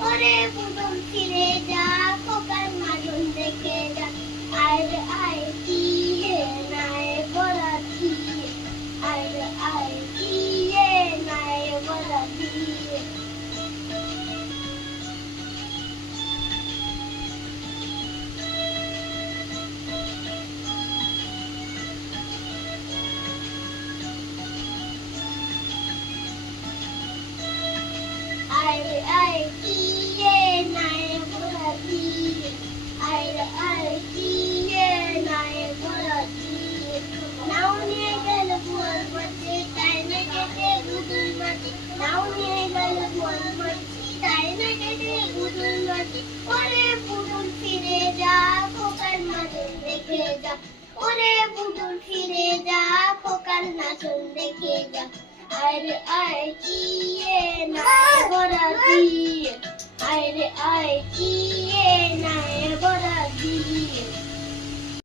ওরে পুতুল ফিরে যা খোকার মাজন দেখে যা আয় রে আয় কি নাই বলাছি আয় রে আয় কি নাই বলাছি আয় আয় কি নাই বলাছি আয় আয় কি নাই বলাছি নাও নিয়ে গেল বল মাঝে তাই না কেটে গুদুল মাঝে নাও নিয়ে গেল বল মাঝে তাই না কেটে গুদুল মাঝে ওরে পুতুল ফিরে যা খোকার মাঝে দেখে যা ওরে পুতুল ফিরে যা খোকার নাচন দেখে যা আয় আয় কি নাই বলাছি আয় রে আয় কি নাই বলাছি